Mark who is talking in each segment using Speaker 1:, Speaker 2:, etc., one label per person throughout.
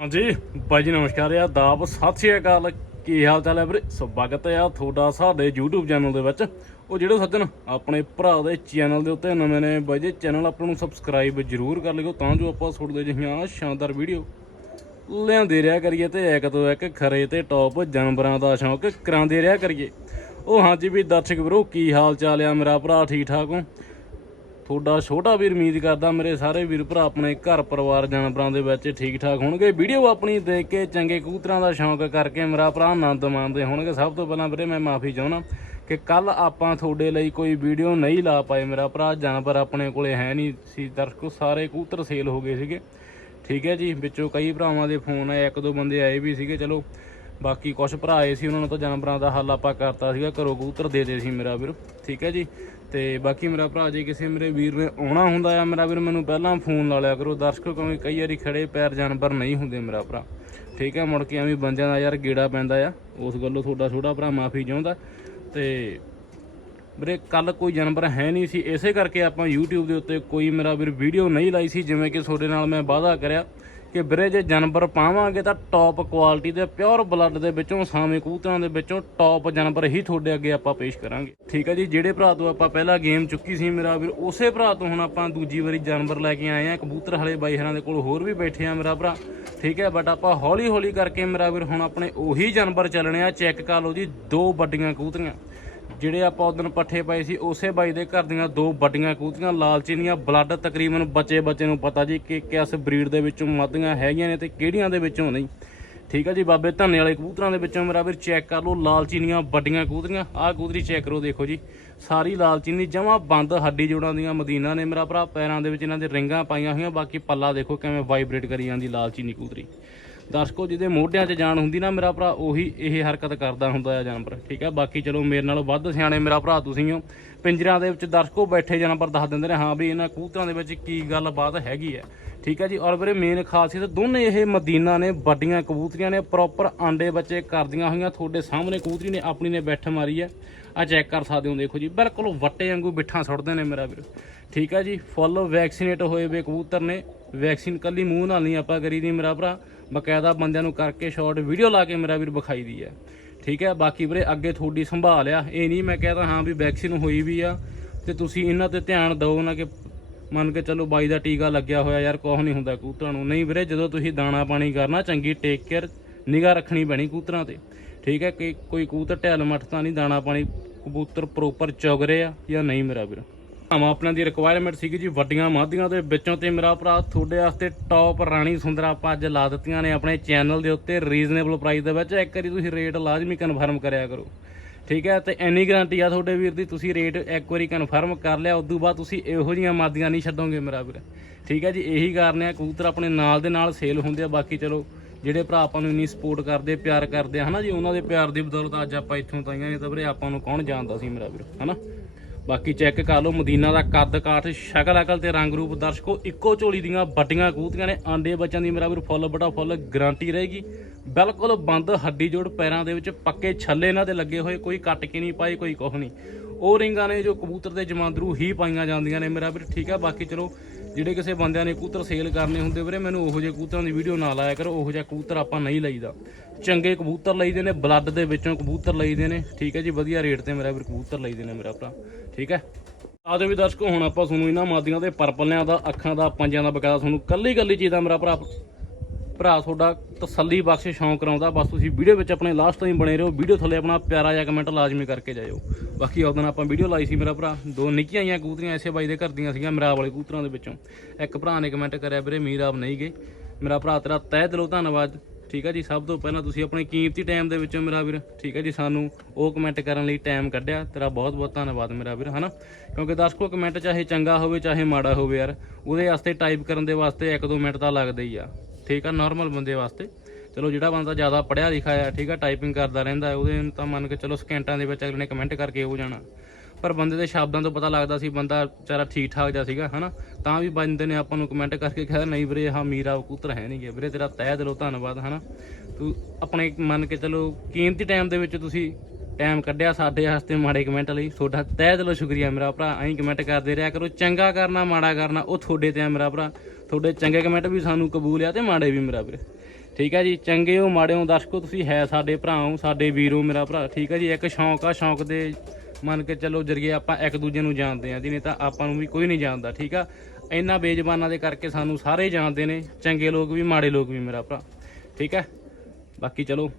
Speaker 1: ਹਾਂਜੀ, ਬਾਈ ਜੀ ਨਮਸਕਾਰ ਆ ਦਾਬ, ਸਤਿ ਸ਼੍ਰੀ ਅਕਾਲ। ਕੀ ਹਾਲ ਚਾਲ ਹੈ ਵੀਰੇ? ਸਵਾਗਤ ਹੈ ਆ ਤੁਹਾਡਾ ਸਾਡੇ YouTube ਚੈਨਲ ਦੇ ਵਿੱਚ। ਉਹ ਜਿਹੜੇ ਸੱਜਣ ਆਪਣੇ ਭਰਾ ਦੇ ਚੈਨਲ ਦੇ ਉੱਤੇ ਨਵੇਂ ਨੇ, ਬਾਈ ਜੀ ਚੈਨਲ ਆਪਾਂ ਨੂੰ ਸਬਸਕ੍ਰਾਈਬ ਜ਼ਰੂਰ ਕਰ ਲਿਓ ਤਾਂ ਜੋ ਆਪਾਂ ਤੁਹਾਡੇ ਜਿਹੀਆਂ ਸ਼ਾਨਦਾਰ ਵੀਡੀਓ ਲਿਆਂਦੇ ਰਿਹਾ ਕਰੀਏ ਤੇ ਇੱਕ ਤੋਂ ਇੱਕ ਖਰੇ ਤੇ ਟੌਪ ਜਾਨਵਰਾਂ ਦਾ ਸ਼ੌਂਕ ਕਰਾਉਂਦੇ ਰਿਹਾ ਕਰੀਏ। ਉਹ ਹਾਂਜੀ ਵੀ ਦਰਸ਼ਕ ਵੀਰੋ, ਕੀ ਹਾਲ ਚਾਲ ਆ? ਮੇਰਾ ਭਰਾ ਠੀਕ ਠਾਕ ਹੋ? ਤੁਹਾਡਾ ਛੋਟਾ ਵੀਰ ਉਮੀਦ ਕਰਦਾ ਮੇਰੇ ਸਾਰੇ ਵੀਰ ਭਰਾ ਆਪਣੇ ਘਰ ਪਰਿਵਾਰ ਜਾਨਵਰਾਂ ਦੇ ਵਿੱਚ ਠੀਕ ਠਾਕ ਹੋਣਗੇ। ਵੀਡੀਓ ਆਪਣੀ ਦੇਖ ਕੇ ਚੰਗੇ ਕਬੂਤਰਾਂ ਦਾ ਸ਼ੌਂਕ ਕਰਕੇ ਮੇਰਾ ਭਰਾ ਆਨੰਦ ਮਾਣਦੇ ਹੋਣਗੇ। ਸਭ ਤੋਂ ਪਹਿਲਾਂ ਵੀਰੇ ਮੈਂ ਮਾਫੀ ਚਾਹੁੰਦਾ ਕਿ ਕੱਲ ਆਪਾਂ ਤੁਹਾਡੇ ਲਈ ਕੋਈ ਵੀਡੀਓ ਨਹੀਂ ਲਾ ਪਾਏ। ਮੇਰਾ ਭਰਾ ਜਾਨਵਰ ਆਪਣੇ ਕੋਲੇ ਹੈ ਨਹੀਂ ਸੀ। ਦਰਸ਼ਕੋ, ਸਾਰੇ ਕਬੂਤਰ ਸੇਲ ਹੋ ਗਏ ਸੀਗੇ। ਠੀਕ ਹੈ ਜੀ, ਵਿੱਚੋਂ ਕਈ ਭਰਾਵਾਂ ਦੇ ਫੋਨ ਆਏ, ਇੱਕ ਦੋ ਬੰਦੇ ਆਏ ਵੀ ਸੀਗੇ। ਚਲੋ ਬਾਕੀ ਕੁਝ ਭਰਾ ਆਏ ਸੀ, ਉਹਨਾਂ ਨੂੰ ਤਾਂ ਜਾਨਵਰਾਂ ਦਾ ਹੱਲ ਆਪਾਂ ਕਰਤਾ ਸੀਗਾ, ਘਰੋਂ ਕਬੂਤਰ ਦੇ ਦੇ ਸੀ ਮੇਰਾ ਵੀਰ, ਠੀਕ ਹੈ ਜੀ। ਤੇ ਬਾਕੀ ਮੇਰਾ ਭਰਾ ਜੇ ਕਿਸੇ ਮੇਰੇ ਵੀਰ ਨੇ ਆਉਣਾ ਹੁੰਦਾ ਆ, ਮੇਰਾ ਵੀਰ ਮੈਨੂੰ ਪਹਿਲਾਂ ਫੋਨ ਲਾ ਲਿਆ ਕਰੋ। ਦਰਸ਼ਕੋ ਕਿਉਂਕਿ ਕਈ ਵਾਰੀ ਖੜੇ ਪੈਰ ਜਾਨਵਰ ਨਹੀਂ ਹੁੰਦੇ ਮੇਰਾ ਭਰਾ, ਠੀਕ ਹੈ। ਮੁੜ ਕੇ ਐਵੇਂ ਬੰਦਿਆਂ ਦਾ ਯਾਰ ਗੇੜਾ ਪੈਂਦਾ ਆ, ਉਸ ਗੱਲੋਂ ਤੁਹਾਡਾ ਛੋਟਾ ਭਰਾ ਮਾਫੀ ਚਾਹੁੰਦਾ। ਤੇ ਵੀਰੇ ਕੱਲ ਕੋਈ ਜਾਨਵਰ ਹੈ ਨਹੀਂ ਸੀ। ਇਸੇ ਕਰਕੇ ਆਪਾਂ YouTube ਦੇ ਉੱਤੇ ਕੋਈ ਮੇਰਾ ਵੀਰ ਵੀਡੀਓ ਨਹੀਂ ਲਾਈ ਸੀ, ਜਿਵੇਂ ਕਿ ਤੁਹਾਡੇ ਨਾਲ ਮੈਂ ਵਾਅਦਾ ਕਰਿਆ। ਕਿ ਵੀਰੇ ਜੇ ਜਾਨਵਰ ਪਾਵਾਂਗੇ ਤਾਂ ਟੌਪ ਕੁਆਲਿਟੀ ਦੇ ਪਿਓਰ ਬਲੱਡ ਦੇ ਵਿੱਚੋਂ, ਸਾਵੇਂ ਕਬੂਤਰਾਂ ਦੇ ਵਿੱਚੋਂ ਟੌਪ ਜਾਨਵਰ ਹੀ ਤੁਹਾਡੇ ਅੱਗੇ ਆਪਾਂ ਪੇਸ਼ ਕਰਾਂਗੇ। ਠੀਕ ਹੈ ਜੀ, ਜਿਹੜੇ ਭਰਾ ਤੋਂ ਆਪਾਂ ਪਹਿਲਾਂ ਗੇਮ ਚੁੱਕੀ ਸੀ ਮੇਰਾ ਵੀਰ, ਉਸੇ ਭਰਾ ਤੋਂ ਹੁਣ ਆਪਾਂ ਦੂਜੀ ਵਾਰੀ ਜਾਨਵਰ ਲੈ ਕੇ ਆਏ ਆ ਕਬੂਤਰ ਹਲੇ ਬਾਈ ਹਰਾਂ ਦੇ ਕੋਲ ਹੋਰ ਵੀ ਬੈਠੇ ਆ ਮੇਰਾ ਭਰਾ। ਠੀਕ ਹੈ ਬਟ ਆਪਾਂ ਹੌਲੀ ਹੌਲੀ ਕਰਕੇ ਮੇਰਾ ਵੀਰ ਹੁਣ ਆਪਣੇ ਉਹੀ ਜਾਨਵਰ ਚੱਲਣੇ ਆ। ਚੈੱਕ ਕਰ ਲਓ ਜੀ, ਦੋ ਵੱਡੀਆਂ ਕਬੂਤਰੀਆਂ। ਜਿਹੜੇ ਆਪਾਂ ਉਦੋਂ ਪੱਠੇ ਪਾਏ ਸੀ, ਉਸੇ ਬਾਈ ਦੇ ਘਰ ਦੀਆਂ ਦੋ ਵੱਡੀਆਂ ਕੂਤੀਆਂ ਲਾਲਚੀਨੀਆਂ ਬਲੱਡ ਤਕਰੀਬਨ ਬੱਚੇ ਬੱਚੇ ਨੂੰ ਪਤਾ ਜੀ ਕਿ ਕਿਸ ਬਰੀਡ ਦੇ ਵਿੱਚੋਂ ਮੱਧੀਆਂ ਹੈਗੀਆਂ ਨੇ ਤੇ ਕਿਹੜੀਆਂ ਦੇ ਵਿੱਚੋਂ ਨਹੀਂ। ਠੀਕ ਆ ਜੀ ਬਾਬੇ, ਧੰਨੇ ਵਾਲੇ ਕਬੂਤਰਾਂ ਦੇ ਵਿੱਚੋਂ ਮੇਰਾ ਵੀਰ ਚੈੱਕ ਕਰ ਲਓ ਲਾਲਚੀਨੀਆਂ ਵੱਡੀਆਂ ਕੂਤਰੀਆਂ ਆਹ ਕੂਤਰੀ ਚੈੱਕ ਕਰੋ ਦੇਖੋ ਜੀ। ਸਾਰੀ ਲਾਲਚੀਨੀ ਜਮਾ ਬੰਦ ਹੱਡੀ ਜੋੜਾਂ ਦੀਆਂ ਮਦੀਨਾ ਨੇ ਮੇਰਾ ਭਰਾ, ਪੈਰਾਂ ਦੇ ਵਿੱਚ ਇਹਨਾਂ ਦੇ ਰਿੰਗਾਂ ਪਾਈਆਂ ਹੋਈਆਂ, ਬਾਕੀ ਪੱਲਾ ਦੇਖੋ ਕਿਵੇਂ ਵਾਈਬ੍ਰੇਟ ਕਰੀ ਜਾਂਦੀ ਲਾਲਚੀਨੀ ਕੂਤਰੀ। ਦਰਸ਼ਕੋ, ਜਿਹਦੇ ਮੋਢਿਆਂ 'ਚ ਜਾਨ ਹੁੰਦੀ ਨਾ ਮੇਰਾ ਭਰਾ, ਉਹੀ ਇਹ ਹਰਕਤ ਕਰਦਾ ਹੁੰਦਾ ਆ ਜਾਨਵਰ, ਠੀਕ ਹੈ ਬਾਕੀ ਚਲੋ, ਮੇਰੇ ਨਾਲੋਂ ਵੱਧ ਸਿਆਣੇ ਮੇਰਾ ਭਰਾ ਤੁਸੀਂ ਹੋ। ਪਿੰਜਰਾਂ ਦੇ ਵਿੱਚ ਦਰਸ਼ਕੋ ਬੈਠੇ ਜਾਨਵਰ ਦੱਸ ਦਿੰਦੇ ਨੇ, ਹਾਂ ਵੀ ਇਹਨਾਂ ਕਬੂਤਰਾਂ ਦੇ ਵਿੱਚ ਕੀ ਗੱਲਬਾਤ ਹੈਗੀ ਹੈ ਠੀਕ ਹੈ ਜੀ? ਔਰ ਵੀਰੇ ਮੇਨ ਖਾਸੀਅਤ, ਦੋਨੇ ਇਹ ਮਦੀਨਾ ਨੇ, ਵੱਡੀਆਂ ਕਬੂਤਰੀਆਂ ਨੇ ਪ੍ਰੋਪਰ ਆਂਡੇ ਬੱਚੇ ਕਰਦੀਆਂ ਹੋਈਆਂ, ਤੁਹਾਡੇ ਸਾਹਮਣੇ ਕਬੂਤਰੀ ਨੇ, ਆਪਣੀ ਨੇ ਬੈਠ ਮਾਰੀ ਹੈ ਆ ਚੈੱਕ ਕਰ ਸਕਦੇ ਹੋ, ਦੇਖੋ ਜੀ, ਬਿਲਕੁਲ ਵੱਟੇ ਵਾਂਗੂ ਬਿੱਠਾਂ ਸੁੱਟਦੇ ਨੇ ਮੇਰਾ ਵੀਰ, ਠੀਕ ਹੈ ਜੀ? ਫੁੱਲ ਵੈਕਸੀਨੇਟ ਹੋਏ ਵੇ ਕਬੂਤਰ ਨੇ ਵੈਕਸੀਨ ਕੱਲੀ ਮੂੰਹ ਨਾਲ ਨਹੀਂ ਆਪਾਂ ਕਰੀ ਦੀ ਮੇਰਾ ਭਰਾ। ਬਕਾਇਦਾ ਬੰਦਿਆਂ ਨੂੰ ਕਰਕੇ ਸ਼ਾਰਟ ਵੀਡੀਓ ਲਾ ਕੇ ਮੇਰਾ ਵੀਰ ਵਿਖਾਈ ਦੀ ਹੈ। ਠੀਕ ਹੈ? ਬਾਕੀ ਵੀਰੇ ਅੱਗੇ ਤੁਹਾਡੀ ਸੰਭਾਲ ਆ। ਇਹ ਨਹੀਂ ਮੈਂ ਕਹਿੰਦਾ ਹਾਂ ਵੀ ਵੈਕਸੀਨ ਹੋਈ ਵੀ ਆ ਤੇ ਤੁਸੀਂ ਇਹਨਾਂ ਤੇ ਧਿਆਨ ਦਿਓ ਨਾ ਕਿ ਮੰਨ ਕੇ ਚਲੋ ਬਾਈ ਦਾ ਟੀਕਾ ਲੱਗਿਆ ਹੋਇਆ ਯਾਰ, ਕੁਛ ਨਹੀਂ ਹੁੰਦਾ ਕਬੂਤਰਾਂ ਨੂੰ। ਨਹੀਂ ਵੀਰੇ, ਜਦੋਂ ਤੁਸੀਂ ਦਾਣਾ ਪਾਣੀ ਕਰਨਾ, ਚੰਗੀ ਟੇਕ ਕੇਅਰ ਨਿਗਾਹ ਰੱਖਣੀ ਪੈਣੀ ਕੂਤਰਾਂ ਤੇ। ਠੀਕ ਹੈ? ਕਿ ਕੋਈ ਕਬੂਤਰ ਢਿੱਲ ਮੱਠ ਤਾਂ ਨਹੀਂ ਦਾਣਾ ਪਾਣੀ ਕਬੂਤਰ ਪ੍ਰੋਪਰ ਚੁਗ ਰਹੇ ਆ ਜਾਂ ਨਹੀਂ ਮੇਰਾ ਵੀਰ? ਭਾਵਾਂ ਆਪਣਾ ਦੀ ਰਿਕੁਆਇਰਮੈਂਟ ਸੀਗੀ ਜੀ ਵੱਡੀਆਂ ਮਾਧੀਆਂ ਦੇ ਵਿੱਚੋਂ ਤੇ ਮੇਰਾ ਭਰਾ ਤੁਹਾਡੇ ਵਾਸਤੇ ਟੌਪ ਰਾਣੀ ਸੁੰਦਰਾ ਆਪਾਂ ਅੱਜ ਲਾ ਦਿੱਤੀਆਂ ਨੇ ਆਪਣੇ ਚੈਨਲ ਦੇ ਉੱਤੇ ਰੀਜ਼ਨੇਬਲ ਪ੍ਰਾਈਸ ਦੇ ਵਿੱਚ। ਇੱਕ ਵਾਰੀ ਤੁਸੀਂ ਰੇਟ ਲਾਜ਼ਮੀ ਕਨਫਰਮ ਕਰਿਆ ਕਰੋ। ਠੀਕ ਹੈ, ਤੇ ਇੰਨੀ ਗਾਰੰਟੀ ਆ ਤੁਹਾਡੇ ਵੀਰ ਦੀ, ਤੁਸੀਂ ਰੇਟ ਇੱਕ ਵਾਰੀ ਕਨਫਰਮ ਕਰ ਲਿਆ, ਉਦੋਂ ਬਾਅਦ ਤੁਸੀਂ ਇਹੋ ਜੀਆਂ ਮਾਦੀਆਂ ਨਹੀਂ ਛੱਡੋਗੇ ਮੇਰਾ ਵੀਰ। ਠੀਕ ਹੈ ਜੀ, ਇਹੀ ਕਾਰਨ ਆ ਕਬੂਤਰ ਆਪਣੇ ਨਾਲ ਦੇ ਨਾਲ ਸੇਲ ਹੁੰਦੇ ਆ, ਬਾਕੀ ਚਲੋ ਜਿਹੜੇ ਭਰਾ ਆਪਾਂ ਨੂੰ ਇੰਨੀ ਸਪੋਰਟ ਕਰਦੇ, ਪਿਆਰ ਕਰਦੇ ਆ, ਹਨਾ ਜੀ, ਉਹਨਾਂ ਦੇ ਪਿਆਰ ਦੀ ਬਦੌਲਤ ਅੱਜ ਆਪਾਂ ਇੱਥੋਂ ਤਾਈਆਂ ਨਹੀਂ ਤਾਂ ਵੀਰੇ ਆਪਾਂ ਨੂੰ ਕੌਣ ਜਾਣਦਾ ਸੀ ਮੇਰਾ ਵੀਰ, ਹਨਾ? ਬਾਕੀ ਚੈੱਕ ਕਰ ਲਓ, ਮਦੀਨਾ ਦਾ ਕੱਦ ਕਾਠ, ਸ਼ਕਲ ਅਕਲ ਤੇ ਰੰਗ ਰੂਪ ਦਰਸ਼ਕੋ, ਇੱਕੋ ਝੋਲੀ ਦੀਆਂ ਵੱਡੀਆਂ ਕੂਤੀਆਂ ਨੇ। ਆਂਡੇ ਬੱਚਿਆਂ ਦੀ ਮੇਰਾ ਵੀਰ ਫੁੱਲ ਬੜਾ ਫੁੱਲ ਗਾਰੰਟੀ ਰਹੇਗੀ। ਬਿਲਕੁਲ ਬੰਦ ਹੱਡੀ ਜੋੜ ਪੈਰਾਂ ਦੇ ਵਿੱਚ ਪੱਕੇ ਛੱਲੇ ਇਹਨਾਂ ਦੇ ਲੱਗੇ ਹੋਏ, ਕੋਈ ਕੱਟ ਕੇ ਨਹੀਂ ਪਾਈ ਕੋਈ ਕੁਛ ਨਹੀਂ। ਉਹ ਰਿੰਗਾਂ ਨੇ ਜੋ ਕਬੂਤਰ ਦੇ ਜਮਾਂਦਰੂ ਹੀ ਪਾਈਆਂ ਜਾਂਦੀਆਂ ਨੇ ਮੇਰਾ ਵੀਰ, ਠੀਕ ਹੈ ਬਾਕੀ ਚਲੋ ਜਿਹੜੇ ਕਿਸੇ ਬੰਦਿਆਂ ਨੇ ਕਬੂਤਰ ਸੇਲ ਕਰਨੇ ਹੁੰਦੇ ਵੀਰੇ, ਮੈਨੂੰ ਉਹੋ ਜਿਹੇ ਕਬੂਤਰਾਂ ਦੀ ਵੀਡੀਓ ਨਾ ਲਾਇਆ ਕਰੋ, ਉਹੋ ਜਿਹਾ ਕਬੂਤਰ ਆਪਾਂ ਨਹੀਂ ਲਈਦਾ। ਚੰਗੇ ਕਬੂਤਰ ਲਈਦੇ ਨੇ ਬਲੱਡ ਦੇ ਵਿੱਚੋਂ ਕਬੂਤਰ ਲਈਦੇ ਨੇ, ਠੀਕ ਹੈ ਜੀ, ਵਧੀਆ ਰੇਟ ਤੇ ਮੇਰਾ ਵੀਰ ਕਬੂਤਰ ਲਈਦੇ ਨੇ ਮੇਰਾ ਭਰਾ, ਠੀਕ ਹੈ? ਆਜੋ ਵੀ ਦਰਸ਼ਕੋ, ਹੁਣ ਆਪਾਂ ਤੁਹਾਨੂੰ ਇਹਨਾਂ ਮਾਦੀਆਂ ਦੇ ਪਰਪਲਿਆਂ ਦਾ, ਅੱਖਾਂ ਦਾ ਪੰਜਾਂ ਦਾ ਬਕਾਇਦਾ ਤੁਹਾਨੂੰ ਕੱਲੀ ਕੱਲੀ ਚੀਜ਼ ਦਾ ਮੇਰਾ ਭਰਾ ਭਰਾ, ਤੁਹਾਡਾ ਤਸੱਲੀ ਬਖਸ਼ ਸ਼ੌਂਕ ਕਰਾਉਂਦਾ। ਬਸ ਤੁਸੀਂ ਵੀਡੀਓ ਵਿੱਚ ਆਪਣੇ ਲਾਸਟ ਟਾਈਮ ਬਣੇ ਰਹੋ। ਵੀਡੀਓ ਥੱਲੇ ਆਪਣਾ ਪਿਆਰਾ ਜਿਹਾ ਕਮੈਂਟ ਲਾਜ਼ਮੀ ਕਰਕੇ ਜਾਇਓ। ਬਾਕੀ ਉਦੋਂ ਆਪਾਂ ਵੀਡੀਓ ਲਾਈ ਸੀ ਮੇਰਾ ਭਰਾ। ਦੋ ਨਿੱਕੀਆਂ ਜਿਹੀਆਂ ਕੂਤਰੀਆਂ ਐਸੇ ਬਾਈ ਦੇ ਘਰ ਦੀਆਂ ਸੀਗੀਆਂ ਮਰਾਬ ਵਾਲੇ ਕੂਤਰਾਂ ਦੇ ਵਿੱਚੋਂ। ਇੱਕ ਭਰਾ ਨੇ ਕਮੈਂਟ ਕਰਿਆ, ਵੀਰੇ ਮੀਰਾਬ ਨਹੀਂ ਗਏ। ਮੇਰਾ ਭਰਾ ਤੇਰਾ ਤਹਿ ਦਿਲੋਂ ਧੰਨਵਾਦ। ਠੀਕ ਹੈ ਜੀ, ਸਭ ਤੋਂ ਪਹਿਲਾਂ ਤੁਸੀਂ ਆਪਣੇ ਕੀਮਤੀ ਟਾਈਮ ਦੇ ਵਿੱਚੋਂ ਮੇਰਾ ਵੀਰ, ਠੀਕ ਹੈ ਜੀ, ਸਾਨੂੰ ਉਹ ਕਮੈਂਟ ਕਰਨ ਲਈ ਟਾਈਮ ਕੱਢਿਆ। ਤੇਰਾ ਬਹੁਤ ਬਹੁਤ ਧੰਨਵਾਦ ਮੇਰਾ ਵੀਰ, ਹਨਾ? ਕਿਉਂਕਿ ਦਰਸ਼ਕੋ ਕਮੈਂਟ ਚਾਹੇ ਚੰਗਾ ਹੋਵੇ, ਚਾਹੇ ਮਾੜਾ ਹੋਵੇ ਯਾਰ, ਉਹਦੇ ਵਾਸਤੇ ਟਾਈਪ ਕਰਨ ਦੇ ਵਾਸਤੇ 1-2 ਮਿੰਟ ਤਾਂ ਲੱਗਦੇ ਹੀ ਆ। ਠੀਕ ਆ ਨਾਰਮਲ ਬੰਦੇ ਵਾਸਤੇ। ਚਲੋ, ਜਿਹੜਾ ਬੰਦਾ ਜ਼ਿਆਦਾ ਪੜਿਆ ਲਿਖਿਆ ਆ, ਠੀਕ ਆ ਟਾਈਪਿੰਗ ਕਰਦਾ ਰਹਿੰਦਾ, ਉਹਦੇ ਨੂੰ ਤਾਂ ਮੰਨ ਕੇ ਚਲੋ ਸਕਿੰਟਾਂ ਦੇ ਵਿੱਚ ਅਗਲੇ ਨੇ ਕਮੈਂਟ ਕਰਕੇ ਹੋ ਜਾਣਾ। ਪਰ ਬੰਦੇ ਦੇ ਸ਼ਬਦਾਂ ਤੋਂ ਪਤਾ ਲੱਗਦਾ ਸੀ ਬੰਦਾ ਵਿਚਾਰਾ ਠੀਕ ਠਾਕ ਜਿਹਾ ਸੀਗਾ, ਹਨਾ? ਤਾਂ ਵੀ ਬੰਦੇ ਨੇ ਆਪਾਂ ਨੂੰ ਕਮੈਂਟ ਕਰਕੇ ਕਿਹਾ, ਨਹੀਂ ਵੀਰੇ ਹਾਂ ਮੀਰਾ ਕਬੂਤਰ ਹੈ ਨਹੀਂ ਗਿਆ ਵੀਰੇ, ਤੇਰਾ ਤਹਿ ਦਿਲੋਂ ਧੰਨਵਾਦ, ਹਨਾ? ਤੂੰ ਆਪਣੇ ਮੰਨ ਕੇ ਚਲੋ, ਕੀਮਤੀ ਟਾਈਮ ਦੇ ਵਿੱਚ ਤੁਸੀਂ ਟਾਈਮ ਕੱਢਿਆ ਸਾਡੇ ਵਾਸਤੇ ਮਾੜੇ ਕਮੈਂਟ ਲਈ। ਤੁਹਾਡਾ ਤਹਿ ਦਿਲੋਂ ਸ਼ੁਕਰੀਆ ਮੇਰਾ ਭਰਾ। ਐਂ ਕਮੈਂਟ ਕਰਦੇ ਰਿਹਾ ਕਰੋ। ਚੰਗਾ ਕਰਨਾ, ਮਾੜਾ ਕਰਨਾ, ਉਹ ਤੁਹਾਡੇ ਤੇ ਆ ਮੇਰਾ ਭਰਾ। ਤੁਹਾਡੇ ਚੰਗੇ ਕਮੈਂਟ ਵੀ ਸਾਨੂੰ ਕਬੂਲ ਆ ਤੇ ਮਾੜੇ ਵੀ ਮੇਰਾ ਵੀਰ। ਠੀਕ ਹੈ ਜੀ, ਚੰਗੇ ਹੋ, ਮਾੜੇ ਹੋ, ਦਰਸ਼ਕੋ ਤੁਸੀਂ ਹੈ ਸਾਡੇ ਭਰਾ ਹੋ, ਸਾਡੇ ਵੀਰੋ ਮੇਰਾ ਭਰਾ। ਠੀਕ ਹੈ ਜੀ, ਇੱਕ ਸ਼ੌਂਕ ਆ, ਸ਼ੌਂਕ ਦੇ ਮੰਨ ਕੇ ਚੱਲੋ ਜਰੀਏ ਆਪਾਂ ਇੱਕ ਦੂਜੇ ਨੂੰ ਜਾਣਦੇ ਆ ਨਹੀਂ ਤਾਂ ਆਪਾਂ ਨੂੰ ਵੀ ਕੋਈ ਨਹੀਂ ਜਾਣਦਾ, ਠੀਕ ਆ? ਇਹਨਾਂ ਬੇਜ਼ਬਾਨਾਂ ਦੇ ਕਰਕੇ ਸਾਨੂੰ ਸਾਰੇ ਜਾਣਦੇ ਨੇ, ਚੰਗੇ ਲੋਕ ਵੀ, ਮਾੜੇ ਲੋਕ ਵੀ, ਮੇਰਾ ਭਰਾ। ਠੀਕ ਹੈ ਬਾਕੀ ਚਲੋ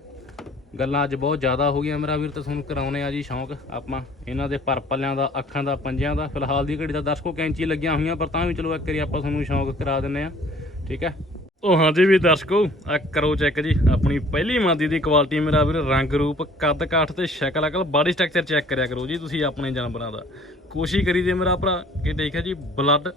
Speaker 1: ਗੱਲਾਂ ਅੱਜ ਬਹੁਤ ਜ਼ਿਆਦਾ ਹੋ ਗਈਆਂ। ਮੇਰਾ ਵੀਰ ਤਾਂ ਤੁਹਾਨੂੰ ਕਰਾਉਣੇ ਆ ਜੀ ਸ਼ੌਂਕ। ਆਪਾਂ ਇਹਨਾਂ ਦੇ ਪਰਪਲਿਆਂ ਦਾ, ਅੱਖਾਂ ਦਾ, ਪੰਜਿਆਂ ਦਾ। ਫਿਲਹਾਲ ਦੀ ਘੜੀ ਦਾ ਦਰਸ਼ਕੋ ਕੈਂਚੀ ਲੱਗੀਆਂ ਹੋਈਆਂ, ਪਰ ਤਾਂ ਵੀ ਚਲੋ ਇੱਕ ਵਾਰੀ ਆਪਾਂ ਤੁਹਾਨੂੰ ਸ਼ੌਂਕ ਕਰਾ ਦਿੰਨੇ ਆ ਠੀਕ ਹੈ? ਉਹ ਹਾਂਜੀ ਵੀ ਦਰਸ਼ਕੋ, ਆ ਕਰੋ ਚੈੱਕ ਜੀ। ਆਪਣੀ ਪਹਿਲੀ ਮਾਦੀ ਦੀ ਕੁਆਲਿਟੀ ਮੇਰਾ ਵੀਰ ਰੰਗ ਰੂਪ, ਕੱਦ ਕਾਠ ਤੇ ਸ਼ਕਲ ਅਕਲ ਬਾਡੀ ਸਟਰਕਚਰ ਚੈੱਕ ਕਰਿਆ ਕਰੋ ਜੀ ਤੁਸੀਂ ਆਪਣੇ ਜਾਨਵਰਾਂ ਦਾ। ਕੋਸ਼ਿਸ਼ ਕਰੀ ਜੇ ਮੇਰਾ ਭਰਾ ਕਿ ਠੀਕ ਹੈ ਜੀ ਬਲੱਡ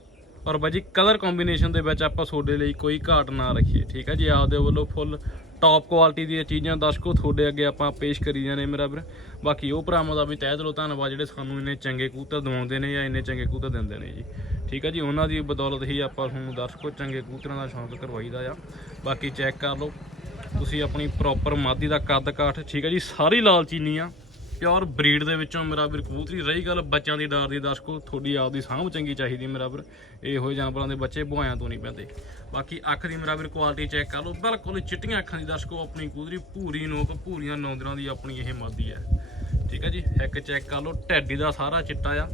Speaker 1: ਔਰ ਬਾਜੀ ਕਲਰ ਕੰਬੀਨੇਸ਼ਨ ਦੇ ਵਿੱਚ ਆਪਾਂ ਤੁਹਾਡੇ ਲਈ ਕੋਈ ਘਾਟ ਨਾ ਰੱਖੀਏ। ਠੀਕ ਹੈ ਜੀ? ਆਪਦੇ ਵੱਲੋਂ ਫੁੱਲ ਟੌਪ ਕੁਆਲਿਟੀ ਦੀਆਂ ਚੀਜ਼ਾਂ ਦਰਸ਼ਕੋ, ਤੁਹਾਡੇ ਅੱਗੇ ਆਪਾਂ ਪੇਸ਼ ਕਰੀ ਜਾਂਦੇ ਮੇਰਾ ਵੀਰ। ਬਾਕੀ ਉਹ ਭਰਾਵਾਂ ਦਾ ਵੀ ਤਹਿ ਦਿਲੋਂ ਧੰਨਵਾਦ, ਜਿਹੜੇ ਸਾਨੂੰ ਇੰਨੇ ਚੰਗੇ ਕਬੂਤਰ ਦਿਵਾਉਂਦੇ ਨੇ ਜਾਂ ਇੰਨੇ ਚੰਗੇ ਕਬੂਤਰ ਦਿੰਦੇ ਨੇ ਜੀ। ਠੀਕ ਹੈ ਜੀ, ਉਹਨਾਂ ਦੀ ਬਦੌਲਤ ਹੀ ਆਪਾਂ ਤੁਹਾਨੂੰ ਦਰਸ਼ਕੋ ਚੰਗੇ ਕਬੂਤਰਾਂ ਦਾ ਸ਼ੌਂਕ ਕਰਵਾਈਦਾ ਆ। ਬਾਕੀ ਚੈੱਕ ਕਰ ਲਓ, ਤੁਸੀਂ ਆਪਣੀ ਪ੍ਰੋਪਰ ਮਾਦੀ ਦਾ ਕੱਦ ਕਾਠ ਠੀਕ ਹੈ ਜੀ, ਸਾਰੀ ਲਾਲ ਚੀਨੀ ਆ। ਪਿਓਰ ਬਰੀਡ ਦੇ ਵਿੱਚੋਂ ਮੇਰਾ ਵੀਰ ਕਬੂਤਰੀ, ਰਹੀ ਗੱਲ ਬੱਚਿਆਂ ਦੀ ਡਾਰ ਦੀ, ਦਰਸ਼ਕੋ, ਤੁਹਾਡੀ ਆਪਦੀ ਸਾਂਭ ਚੰਗੀ ਚਾਹੀਦੀ ਮੇਰਾ ਵੀਰ। ਇਹੋ ਜਿਹੇ ਜਾਨਵਰਾਂ ਦੇ ਬੱਚੇ ਭੁਆਇਆਂ ਤੋਂ ਨਹੀਂ ਪੈਂਦੇ। ਬਾਕੀ ਅੱਖ ਦੀ ਮੇਰਾ ਵੀਰ ਕੁਆਲਿਟੀ ਚੈੱਕ ਕਰ ਲਓ। ਬਿਲਕੁਲ ਚਿੱਟੀਆਂ ਅੱਖਾਂ ਦੀ ਦਰਸ਼ਕੋ, ਆਪਣੀ ਕਬੂਤਰੀ ਭੂਰੀ ਨੋਕ, ਭੂਰੀਆਂ ਨੌਂਦਰਾਂ ਦੀ ਆਪਣੀ ਇਹ ਮਾਦੀ ਹੈ। ਠੀਕ ਹੈ ਜੀ? ਇੱਕ ਚੈੱਕ ਕਰ ਲਓ। ਢੈਡੀ ਦਾ ਸਾਰਾ ਚਿੱਟਾ ਆ।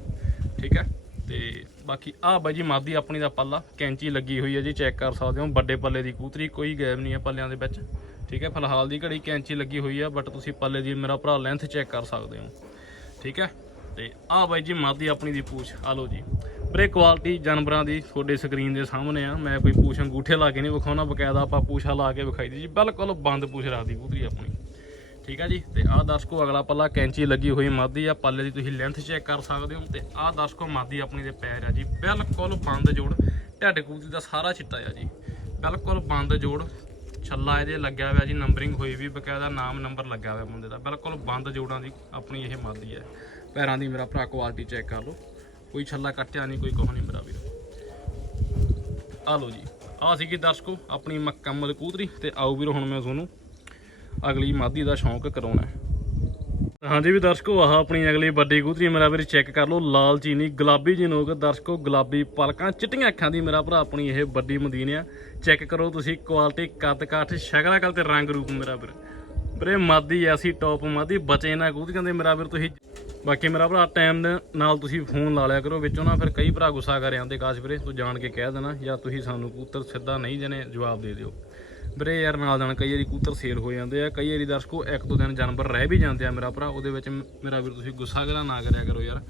Speaker 1: ਠੀਕ ਹੈ? ਤੇ ਬਾਕੀ ਆ ਬਾਈ ਜੀ ਮਾਦੀ ਆਪਣੀ ਦਾ ਪੱਲਾ। ਕੈਂਚੀ ਲੱਗੀ ਹੋਈ ਹੈ ਜੀ। ਚੈੱਕ ਕਰ ਸਕਦੇ ਹੋ। ਵੱਡੇ ਪੱਲੇ ਦੀ ਕੂਤਰੀ ਕੋਈ ਗੈਪ ਨਹੀਂ ਹੈ ਪੱਲਿਆਂ ਦੇ ਵਿੱਚ। ਠੀਕ ਹੈ, ਫਿਲਹਾਲ ਦੀ ਘੜੀ ਕੈਂਚੀ ਲੱਗੀ ਹੋਈ ਆ ਬਟ ਤੁਸੀਂ ਪੱਲੇ ਦੀ ਮੇਰਾ ਭਰਾ ਲੈਂਥ ਚੈੱਕ ਕਰ ਸਕਦੇ ਹੋ। ਠੀਕ ਹੈ, ਤੇ ਆ ਬਾਈ ਜੀ ਮਾਦੀ ਆਪਣੀ ਦੀ ਪੂਛ ਆ ਲਓ ਜੀ। ਬਰੇ ਕੁਆਲਿਟੀ ਜਾਨਵਰਾਂ ਦੀ ਤੁਹਾਡੇ ਸਕਰੀਨ ਦੇ ਸਾਹਮਣੇ ਆ, ਮੈਂ ਕੋਈ ਪੂਛ ਅੰਗੂਠੇ ਲਾ ਕੇ ਨਹੀਂ ਵਿਖਾਉਣਾ, ਬਕਾਇਦਾ ਆਪਾਂ ਪੂਛਾ ਲਾ ਕੇ ਵਿਖਾਈ ਦੀ ਜੀ, ਬਿਲਕੁਲ ਬੰਦ ਪੂਛ ਰੱਖਦੀ ਕੂਤਰੀ ਆਪਣੀ। ਠੀਕ ਹੈ ਜੀ, ਤੇ ਆਹ ਦਰਸ਼ਕੋ ਅਗਲਾ ਪੱਲਾ ਕੈਂਚੀ ਲੱਗੀ ਹੋਈ ਮਾਦੀ ਆ, ਪੱਲੇ ਦੀ ਤੁਸੀਂ ਲੈਂਥ ਚੈੱਕ ਕਰ ਸਕਦੇ ਹੋ, ਤੇ ਆਹ ਦਰਸ਼ਕੋ ਮਾਦੀ ਆਪਣੀ ਦੇ ਪੈਰ ਆ ਜੀ, ਬਿਲਕੁਲ ਬੰਦ ਜੋੜ, ਢੱਡ ਕੂਤਰੀ ਦਾ ਸਾਰਾ ਚਿੱਟਾ ਆ ਜੀ। ਬਿਲਕੁਲ ਬੰਦ ਜੋੜ ਛੱਲਾ ਇਹਦੇ ਲੱਗਿਆ ਹੋਇਆ ਜੀ ਨੰਬਰਿੰਗ ਹੋਈ ਵੀ, ਬਕਾਇਦਾ ਨਾਮ ਨੰਬਰ ਲੱਗਿਆ ਹੋਇਆ ਮੁੰਡੇ ਦਾ। ਬਿਲਕੁਲ ਬੰਦ ਜੋੜਾਂ ਦੀ ਆਪਣੀ ਇਹ ਮਾਦੀ ਹੈ। ਪੈਰਾਂ ਦੀ ਮੇਰਾ ਭਰਾ ਕੁਆਲਿਟੀ ਚੈੱਕ ਕਰ ਲਓ। ਕੋਈ ਛੱਲਾ ਕੱਟਿਆ ਨਹੀਂ, ਕੋਈ ਕੁਛ ਨਹੀਂ ਮੇਰਾ ਵੀਰ। ਆ ਲਓ ਜੀ। ਆ ਸੀਗੀ ਦਰਸ਼ਕੋ ਆਪਣੀ ਮੁਕੰਮਲ ਕੂਤਰੀ ਤੇ ਆਓ ਵੀਰੋ, ਹੁਣ ਮੈਂ ਤੁਹਾਨੂੰ ਅਗਲੀ ਮਾਦੀ ਦਾ ਸ਼ੌਂਕ ਕਰਾਉਣਾ ਹਾਂਜੀ ਵੀ ਦਰਸ਼ਕੋ, ਆਹ ਆਪਣੀ ਅਗਲੀ ਵੱਡੀ ਕੂਤਰੀ ਮੇਰਾ ਵੀਰ ਚੈੱਕ ਕਰ ਲਓ, ਲਾਲ ਚੀਨੀ, ਗੁਲਾਬੀ ਜਨੋਕ ਦਰਸ਼ਕੋ, ਗੁਲਾਬੀ ਪਲਕਾਂ, ਚਿੱਟੀਆਂ ਅੱਖਾਂ ਦੀ ਮੇਰਾ ਭਰਾ ਆਪਣੀ ਇਹ ਵੱਡੀ ਮਦੀਨ ਆ। ਚੈੱਕ ਕਰੋ ਤੁਸੀਂ ਕੁਆਲਿਟੀ ਕੱਦ ਕਾਠ ਸ਼ਕਲਾ ਕਲ ਤੇ ਰੰਗ ਰੂਪ ਮੇਰਾ ਵੀਰ। ਵੀਰੇ, ਮਾਦੀ ਐਸੀ ਟੌਪ ਮਾਦੀ, ਬਚੇ ਨਾ ਕੂਤਰੀਆਂ ਦੇ ਮੇਰਾ ਵੀਰ ਤੁਸੀਂ। ਬਾਕੀ ਮੇਰਾ ਭਰਾ ਟਾਈਮ ਨਾਲ ਤੁਸੀਂ ਫੋਨ ਲਾ ਲਿਆ ਕਰੋ, ਵਿੱਚੋਂ ਨਾ ਫਿਰ ਕਈ ਭਰਾ ਗੁੱਸਾ ਕਰ ਜਾਂਦੇ ਕਾਸ਼ ਵੀਰੇ, ਤੂੰ ਜਾਣ ਕੇ ਕਹਿ ਦੇਣਾ ਜਾਂ ਤੁਸੀਂ ਸਾਨੂੰ ਕੂਤਰ ਸਿੱਧਾ ਨਹੀਂ ਜਨੇ ਜਵਾਬ ਦੇ ਦਿਓ। ਵੀਰੇ ਯਾਰ ਨਾਲ ਜਾਣ ਕਈ ਵਾਰੀ ਕੂਤਰ ਸੇਲ ਹੋ ਜਾਂਦੇ ਆ, ਕਈ ਵਾਰੀ ਦਰਸ਼ਕੋ ਇੱਕ ਦੋ ਦਿਨ ਜਾਨਵਰ ਰਹਿ ਵੀ ਜਾਂਦੇ ਆ ਮੇਰਾ ਭਰਾ, ਉਹਦੇ ਵਿੱਚ ਮੇਰਾ ਵੀਰ ਤੁਸੀਂ ਗੁੱਸਾ ਕਰਾ ਨਾ ਕਰਿਆ ਕਰੋ ਯਾਰ।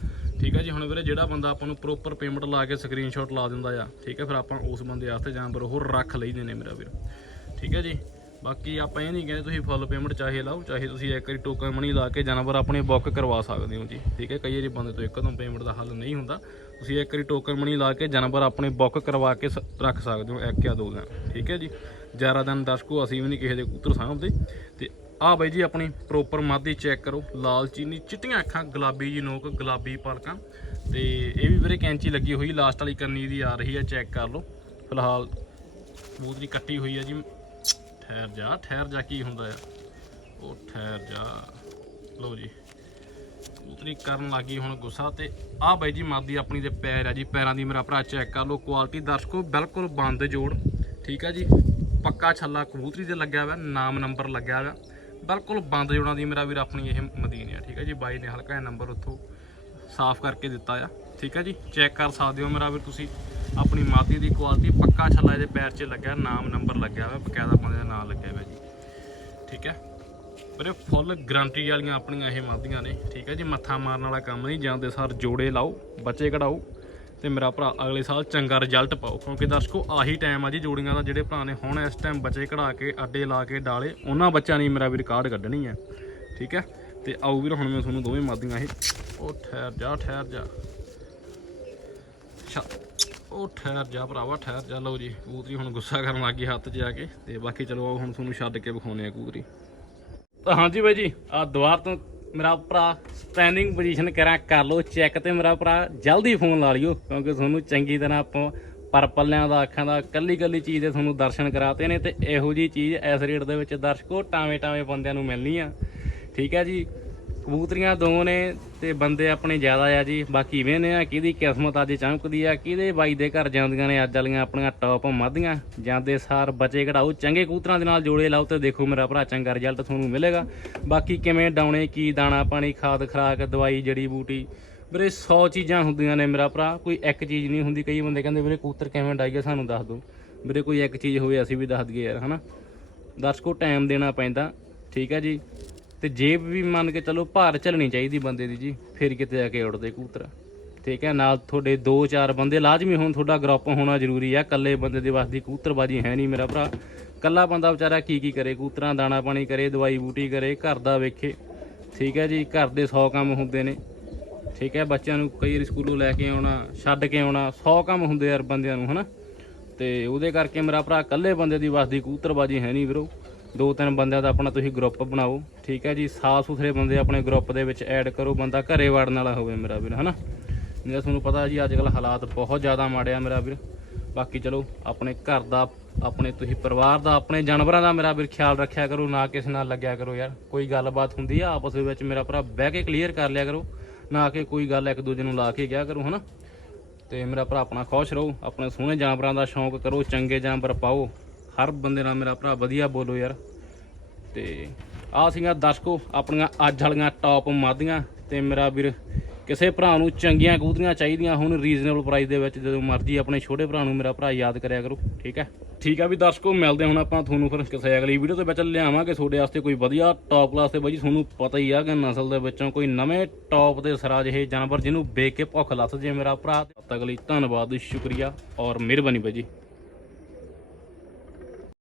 Speaker 1: ਠੀਕ ਹੈ ਜੀ, ਹੁਣ ਵੀਰੇ ਜਿਹੜਾ ਬੰਦਾ ਆਪਾਂ ਨੂੰ ਪ੍ਰੋਪਰ ਪੇਮੈਂਟ ਲਾ ਕੇ ਸਕਰੀਨਸ਼ਾਟ ਲਾ ਦਿੰਦਾ ਆ, ਠੀਕ ਹੈ ਫਿਰ ਆਪਾਂ ਉਸ ਬੰਦੇ ਵਾਸਤੇ ਜਾਨਵਰ ਹੋਰ ਰੱਖ ਲਈਦੇ ਨੇ ਮੇਰਾ ਵੀਰ। ਠੀਕ ਹੈ ਜੀ, ਬਾਕੀ ਆਪਾਂ ਇਹ ਨਹੀਂ ਕਹਿੰਦੇ ਤੁਸੀਂ ਫੁੱਲ ਪੇਮੈਂਟ ਚਾਹੇ ਲਾਓ, ਚਾਹੇ ਤੁਸੀਂ ਇੱਕ ਵਾਰੀ ਟੋਕਨ ਮਨੀ ਲਾ ਕੇ ਜਾਨਵਰ ਆਪਣੇ ਬੁੱਕ ਕਰਵਾ ਸਕਦੇ ਹੋ ਜੀ। ਠੀਕ ਹੈ ਕਈ ਵਾਰੀ ਬੰਦੇ ਤੋਂ ਇੱਕਦਮ ਪੇਮੈਂਟ ਦਾ ਹੱਲ ਨਹੀਂ ਹੁੰਦਾ। ਤੁਸੀਂ ਇੱਕ ਵਾਰੀ ਟੋਕਨ ਮਨੀ ਲਾ ਕੇ ਜਾਨਵਰ ਆਪਣੇ ਬੁੱਕ ਕਰਵਾ ਕੇ ਸ- ਰੱਖ ਸਕਦੇ ਹੋ ਇੱਕ ਜਾਂ ਦੋ ਦਿਨ। ਠੀਕ ਹੈ ਜੀ 11 ਦਿਨ ਦਰਸ਼ਕੋ ਅਸੀਂ ਵੀ ਨਹੀਂ ਕਿਸੇ ਦੇ ਕਬੂਤਰ ਸਾਂਭਦੇ। ਤੇ ਆਹ ਬਾਈ ਜੀ ਆਪਣੀ ਪ੍ਰੋਪਰ ਮਾਦੀ ਚੈੱਕ ਕਰੋ, ਲਾਲ ਚੀਨੀ, ਚਿੱਟੀਆਂ ਅੱਖਾਂ, ਗੁਲਾਬੀ ਜੀ ਨੋਕ, ਗੁਲਾਬੀ ਪਲਕਾਂ। ਤੇ ਇਹ ਵੀ ਵੀਰੇ ਕੈਂਚੀ ਲੱਗੀ ਹੋਈ ਲਾਸਟ ਵਾਲੀ ਕੰਨੀ ਦੀ ਆ ਰਹੀ ਹੈ ਚੈੱਕ ਕਰ ਲਓ। ਫਿਲਹਾਲ ਕਬੂਤਰੀ ਕੱਟੀ ਹੋਈ ਹੈ ਜੀ। ਠਹਿਰ ਜਾ ਠਹਿਰ ਜਾ, ਕੀ ਹੁੰਦਾ ਆ? ਉਹ ਠਹਿਰ ਜਾ। ਲਓ ਜੀ, ਕਬੂਤਰੀ ਕਰਨ ਲੱਗੀ ਹੁਣ ਗੁੱਸਾ। ਤੇ ਆਹ ਬਾਈ ਜੀ ਮਾਦੀ ਆਪਣੀ ਦੇ ਪੈਰ ਆ ਜੀ, ਪੈਰਾਂ ਦੀ ਮੇਰਾ ਭਰਾ ਚੈੱਕ ਕਰ ਲਓ। ਕੁਆਲਿਟੀ ਦਰਸ਼ਕੋ, ਬਿਲਕੁਲ ਬੰਦ ਜੋੜ। ਠੀਕ ਆ ਜੀ? ਪੱਕਾ ਛੱਲਾ ਕਬੂਤਰੀ ਤੇ ਲੱਗਿਆ ਹੋਇਆ, ਨਾਮ ਨੰਬਰ ਲੱਗਿਆ ਹੋਇਆ। ਬਿਲਕੁਲ ਬੰਦ ਜੋੜਾਂ ਦੀ ਮੇਰਾ ਵੀਰ ਆਪਣੀ ਇਹ ਮਦੀਨ ਆ, ਠੀਕ ਹੈ ਜੀ। ਬਾਈ ਨੇ ਹਲਕਾ ਜਿਹਾ ਨੰਬਰ ਉੱਥੋਂ ਸਾਫ਼ ਕਰਕੇ ਦਿੱਤਾ ਆ, ਠੀਕ ਹੈ ਜੀ। ਚੈੱਕ ਕਰ ਸਕਦੇ ਹੋ ਮੇਰਾ ਵੀਰ ਤੁਸੀਂ, ਆਪਣੀ ਮਾਦੀ ਦੀ ਕੁਆਲਿਟੀ, ਪੱਕਾ ਛੱਲਾ ਇਹਦੇ ਪੈਰ 'ਚ ਲੱਗਿਆ, ਨਾਮ ਨੰਬਰ ਲੱਗਿਆ ਹੋਇਆ, ਬਕਾਇਦਾ ਬੰਦੇ ਦਾ ਨਾਮ ਲੱਗਿਆ ਹੋਇਆ ਜੀ। ਠੀਕ ਹੈ ਵੀਰੇ, ਫੁੱਲ ਗਰੰਟੀ ਵਾਲੀਆਂ ਆਪਣੀਆਂ ਇਹ ਮਾਦੀਆਂ ਨੇ, ਠੀਕ ਹੈ ਜੀ। ਮੱਥਾ ਮਾਰਨ ਵਾਲਾ ਕੰਮ ਨਹੀਂ ਜਾਂਦੇ ਸਰ ਜੋੜੇ ਲਾਓ, ਬੱਚੇ ਕਢਾਓ। ਤੇ ਮੇਰਾ ਭਰਾ ਅਗਲੇ ਸਾਲ ਚੰਗਾ ਰਿਜ਼ਲਟ ਪਾਓ। ਕਿਉਂਕਿ ਦਰਸ਼ਕੋ, ਆਹੀ ਟਾਈਮ ਆ ਜੀ ਜੋੜੀਆਂ ਦਾ, ਜਿਹੜੇ ਭਰਾ ਨੇ ਹੁਣ ਇਸ ਟਾਈਮ ਬੱਚੇ ਕਢਾ ਕੇ, ਅੱਡੇ ਲਾ ਕੇ ਡਾਲੇ, ਉਹਨਾਂ ਬੱਚਿਆਂ ਨੇ ਮੇਰਾ ਵੀ ਰਿਕਾਰਡ ਕੱਢਣੀ ਹੈ ਠੀਕ ਹੈ ਤੇ ਆਓ ਵੀਰ, ਹੁਣ ਮੈਂ ਤੁਹਾਨੂੰ ਦੋਵੇਂ ਮਾਦੀਆਂ ਇਹ। ਉਹ ਠਹਿਰ ਜਾ ਠਹਿਰ ਜਾ। ਅੱਛਾ, ਉਹ ਠਹਿਰ ਜਾ ਭਰਾਵਾ, ਠਹਿਰ ਜਾ। ਲਓ ਜੀ, ਕਬੂਤਰੀ ਹੁਣ ਗੁੱਸਾ ਕਰਨ ਲੱਗੀ ਹੱਥ 'ਚ ਆ ਕੇ। ਤੇ ਬਾਕੀ ਚਲੋ ਆਓ, ਹੁਣ ਤੁਹਾਨੂੰ ਛੱਡ ਕੇ ਵਿਖਾਉਨੇ ਆ ਕੂਤਰੀ ਤਾਂ ਹਾਂਜੀ ਬਾਈ ਜੀ ਆ ਦੁਆਰ ਤੋਂ ਮੇਰਾ ਭਰਾ ਸਟੈਂਡਿੰਗ ਪੋਜੀਸ਼ਨ ਕਰਾਂ, ਕਰ ਲਓ ਚੈੱਕ ਤੇ ਮੇਰਾ ਭਰਾ ਜਲਦੀ ਫੋਨ ਲਾ ਲਿਓ, ਕਿਉਂਕਿ ਤੁਹਾਨੂੰ ਚੰਗੀ ਤਰ੍ਹਾਂ ਆਪਾਂ ਪਰ ਪੱਲਿਆਂ ਦਾ, ਅੱਖਾਂ ਦਾ, ਕੱਲੀ ਕੱਲੀ ਚੀਜ਼ ਦੇ ਤੁਹਾਨੂੰ ਦਰਸ਼ਨ ਕਰਾਤੇ ਨੇ ਤੇ ਇਹੋ ਜੀ ਚੀਜ਼ ਇਸ ਰੇਟ ਦੇ ਵਿੱਚ ਦਰਸ਼ਕੋ ਟਾਵੇਂ ਟਾਵੇਂ ਬੰਦਿਆਂ ਨੂੰ ਮਿਲਣੀ ਆ। ਠੀਕ ਹੈ ਜੀ? ਕਬੂਤਰੀਆਂ ਦੋ ਨੇ ਤੇ ਬੰਦੇ ਆਪਣੇ ਜ਼ਿਆਦਾ ਆ ਜੀ। ਬਾਕੀ ਵੇਨੇ ਆ ਕਿਹਦੀ ਕਿਸਮਤ ਅੱਜ ਚਮਕਦੀ ਆ, ਕਿਹਦੇ ਬਾਈ ਦੇ ਘਰ ਜਾਂਦੀਆਂ ਨੇ, ਅੱਜ ਵਾਲੀਆਂ ਆਪਣੀਆਂ ਟੌਪ ਮਾਧੀਆਂ। ਜਾਂਦੇ ਸਾਰ ਬਚੇ ਕਢਾਓ, ਚੰਗੇ ਕਬੂਤਰਾਂ ਦੇ ਨਾਲ ਜੋੜੇ ਲਾਓ ਤੇ ਦੇਖੋ ਮੇਰਾ ਭਰਾ, ਚੰਗਾ ਰਿਜ਼ਲਟ ਤੁਹਾਨੂੰ ਮਿਲੇਗਾ। ਬਾਕੀ ਕਿਵੇਂ ਡਾਉਣੇ, ਕੀ ਦਾਣਾ ਪਾਣੀ, ਖਾਦ, ਖਰਾਕ, ਦਵਾਈ, ਜੜੀ ਬੂਟੀ। ਵੀਰੇ 100 ਚੀਜ਼ਾਂ ਹੁੰਦੀਆਂ ਨੇ ਮੇਰਾ ਭਰਾ, ਕੋਈ ਇੱਕ ਚੀਜ਼ ਨਹੀਂ ਹੁੰਦੀ। ਕਈ ਬੰਦੇ ਕਹਿੰਦੇ ਵੀਰੇ ਕਬੂਤਰ ਕਿਵੇਂ ਡਾਈਏ, ਸਾਨੂੰ ਦੱਸ ਦਿਓ। ਵੀਰੇ ਕੋਈ ਇੱਕ ਚੀਜ਼ ਹੋਵੇ, ਅਸੀਂ ਵੀ ਦੱਸ ਦਈਏ ਯਾਰ, ਹਨਾ। ਦਰਸ਼ਕੋ ਟਾਈਮ ਦੇਣਾ ਪੈਂਦਾ, ਠੀਕ ਹੈ ਜੀ। ਤੇ ਜੇਬ ਵੀ ਮੰਨ ਕੇ ਚਲੋ ਭਾਰ ਝੱਲਣੀ ਚਾਹੀਦੀ ਬੰਦੇ ਦੀ ਜੀ, ਫਿਰ ਕਿਤੇ ਜਾ ਕੇ ਉੜਦੇ ਕਬੂਤਰ। ਠੀਕ ਹੈ, ਨਾਲ ਤੁਹਾਡੇ 2-4 ਬੰਦੇ ਲਾਜ਼ਮੀ ਹੋਣ, ਤੁਹਾਡਾ ਗਰੁੱਪ ਹੋਣਾ ਜ਼ਰੂਰੀ ਆ। ਇਕੱਲੇ ਬੰਦੇ ਦੇ ਵਾਸਤੇ ਕਬੂਤਰਬਾਜੀ ਹੈ ਨਹੀਂ ਮੇਰਾ ਭਰਾ। ਇਕੱਲਾ ਬੰਦਾ ਵਿਚਾਰਾ ਕੀ ਕੀ ਕਰੇ, ਕਬੂਤਰਾਂ ਦਾਣਾ ਪਾਣੀ ਕਰੇ, ਦਵਾਈ ਬੂਟੀ ਕਰੇ, ਘਰ ਦਾ ਵੇਖੇ। ਠੀਕ ਹੈ ਜੀ, ਘਰ ਦੇ 100 ਕੰਮ ਹੁੰਦੇ ਨੇ। ਠੀਕ ਹੈ, ਬੱਚਿਆਂ ਨੂੰ ਕਈ ਵਾਰੀ ਸਕੂਲੋਂ ਲੈ ਕੇ ਆਉਣਾ, ਛੱਡ ਕੇ ਆਉਣਾ 100 ਕੰਮ ਹੁੰਦੇ ਯਾਰ ਬੰਦਿਆਂ ਨੂੰ, ਹਨਾ? ਤੇ ਉਹਦੇ ਕਰਕੇ ਮੇਰਾ ਭਰਾ ਇਕੱਲੇ ਬੰਦੇ ਦੀ ਵਸਦੀ ਕਬੂਤਰਬਾਜੀ ਹੈ ਨਹੀਂ ਵੀਰੋ। ਦੋ ਤਿੰਨ ਬੰਦਿਆਂ ਦਾ ਆਪਣਾ ਤੁਸੀਂ ਗਰੁੱਪ ਬਣਾਓ, ਠੀਕ ਹੈ ਜੀ? ਸਾਫ਼ ਸੁਥਰੇ ਬੰਦੇ ਆਪਣੇ ਗਰੁੱਪ ਦੇ ਵਿੱਚ ਐਡ ਕਰੋ, ਬੰਦਾ ਘਰੇ ਵੜਨ ਵਾਲਾ ਹੋਵੇ ਮੇਰਾ ਵੀਰ, ਹਨਾ? ਜਿਹੜਾ ਤੁਹਾਨੂੰ ਪਤਾ ਜੀ ਅੱਜ ਕੱਲ ਹਾਲਾਤ ਬਹੁਤ ਜ਼ਿਆਦਾ ਮਾੜੇ ਆ ਮੇਰਾ ਵੀਰ। ਬਾਕੀ ਚਲੋ, ਆਪਣੇ ਘਰ ਦਾ, ਆਪਣੇ ਤੁਸੀਂ ਪਰਿਵਾਰ ਦਾ, ਆਪਣੇ ਜਾਨਵਰਾਂ ਦਾ ਮੇਰਾ ਵੀਰ ਖਿਆਲ ਰੱਖਿਆ ਕਰੋ, ਨਾ ਕਿਸੇ ਨਾਲ ਲੱਗਿਆ ਕਰੋ ਯਾਰ। ਕੋਈ ਗੱਲਬਾਤ ਹੁੰਦੀ ਆ, ਆਪਸ ਦੇ ਵਿੱਚ ਮੇਰਾ ਭਰਾ ਬਹਿ ਕੇ ਕਲੀਅਰ ਕਰ ਲਿਆ ਕਰੋ। ਨਾ ਕਿ ਕੋਈ ਗੱਲ ਇੱਕ ਦੂਜੇ ਨੂੰ ਲਾ ਕੇ ਗਿਆ ਕਰੋ, ਹਨਾ? ਤੇ ਮੇਰਾ ਭਰਾ ਆਪਣਾ ਖੁਸ਼ ਰਹੋ, ਆਪਣੇ ਸੋਹਣੇ ਜਾਨਵਰਾਂ ਦਾ ਸ਼ੌਂਕ ਕਰੋ, ਚੰਗੇ ਜਾਨਵਰ ਪਾਓ। ਹਰ ਬੰਦੇ ਨਾਲ ਮੇਰਾ ਭਰਾ ਵਧੀਆ ਬੋਲੋ ਯਾਰ। ਤੇ ਆ ਸੀਗਾ ਦਰਸ਼ਕੋ, ਆਪਣੀਆਂ ਅੱਜ ਵਾਲੀਆਂ ਟੌਪ ਮਾਦੀਆਂ ਤੇ ਮੇਰਾ ਵੀਰ ਕਿਸੇ ਭਰਾ ਨੂੰ ਚੰਗੀਆਂ ਕਬੂਤਰੀਆਂ ਚਾਹੀਦੀਆਂ ਹੁਣ ਰੀਜ਼ਨੇਬਲ ਪ੍ਰਾਈਸ ਦੇ ਵਿੱਚ, ਜਦੋਂ ਮਰਜ਼ੀ ਆਪਣੇ ਛੋਟੇ ਭਰਾ ਨੂੰ ਮੇਰਾ ਭਰਾ ਯਾਦ ਕਰਿਆ ਕਰੋ, ਠੀਕ ਹੈ? ਠੀਕ ਆ ਵੀ ਦਰਸ਼ਕੋ, ਮਿਲਦੇ ਹੁਣ ਆਪਾਂ ਤੁਹਾਨੂੰ ਫਿਰ ਕਿਸੇ ਅਗਲੀ ਵੀਡੀਓ ਦੇ ਵਿੱਚ ਲਿਆਵਾਂਗੇ। ਤੁਹਾਡੇ ਵਾਸਤੇ ਕੋਈ ਵਧੀਆ ਟੌਪ ਕਲਾਸ 'ਤੇ ਬਾਈ ਜੀ, ਤੁਹਾਨੂੰ ਪਤਾ ਹੀ ਆ ਕਿ ਨਸਲ ਦੇ ਵਿੱਚੋਂ ਕੋਈ ਨਵੇਂ ਟੌਪ ਦੇ ਸਰਾ ਜਿਹੇ ਜਾਨਵਰ ਜਿਹਨੂੰ ਵੇਖ ਕੇ ਭੁੱਖ ਲੱਥ ਜੇ ਮੇਰਾ ਭਰਾ। ਤਦ ਤੱਕ ਲਈ ਧੰਨਵਾਦ, ਸ਼ੁਕਰੀਆ ਔਰ ਮਿਹਰਬਾਨੀ ਬਾਈ ਜੀ।